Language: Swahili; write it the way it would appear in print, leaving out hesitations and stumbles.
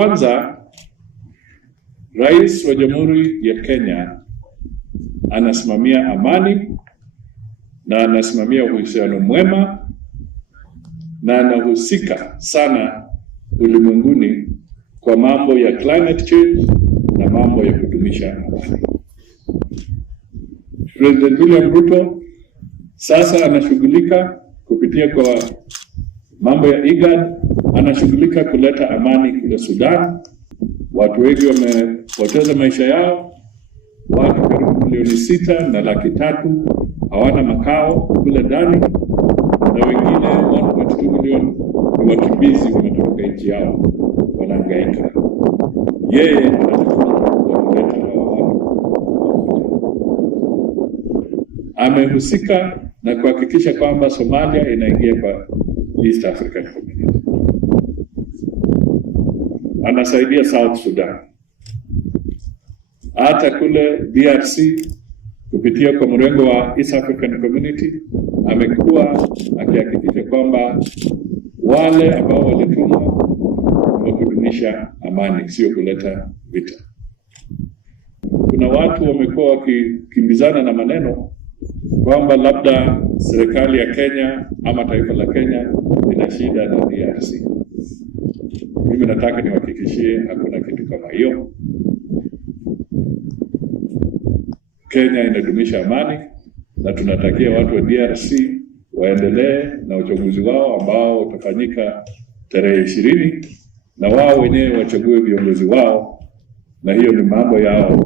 Kwanza, Rais wa Jamhuri ya Kenya anasimamia amani na anasimamia uhusiano mwema na anahusika sana ulimwenguni kwa mambo ya climate change na mambo ya kudumisha amani. President William Ruto sasa anashughulika kupitia kwa mambo ya IGAD, anashughulika kuleta amani kule Sudan. Watu wengi wamepoteza maisha yao, watu karibu milioni 6.3 hawana makao kule ndani, na wengine 1.2 milioni ni wakimbizi wametoka nchi yao wanahangaika. Yeye kuleta amehusika na kuhakikisha kwamba Somalia inaingia kwa East African Community. Anasaidia South Sudan. Hata kule DRC kupitia kwa mrengo wa East African Community amekuwa akihakikisha kwamba wale ambao walitumwa wa kudumisha amani, sio kuleta vita. Kuna watu wamekuwa wakikimbizana na maneno kwamba labda serikali ya Kenya ama taifa la Kenya ina shida na DRC. Mimi nataka niwahakikishie hakuna kitu kama hiyo. Kenya inadumisha amani na tunatakia watu wa DRC waendelee na uchaguzi wao ambao utafanyika tarehe 20, na wao wenyewe wachague viongozi wao, na hiyo ni mambo yao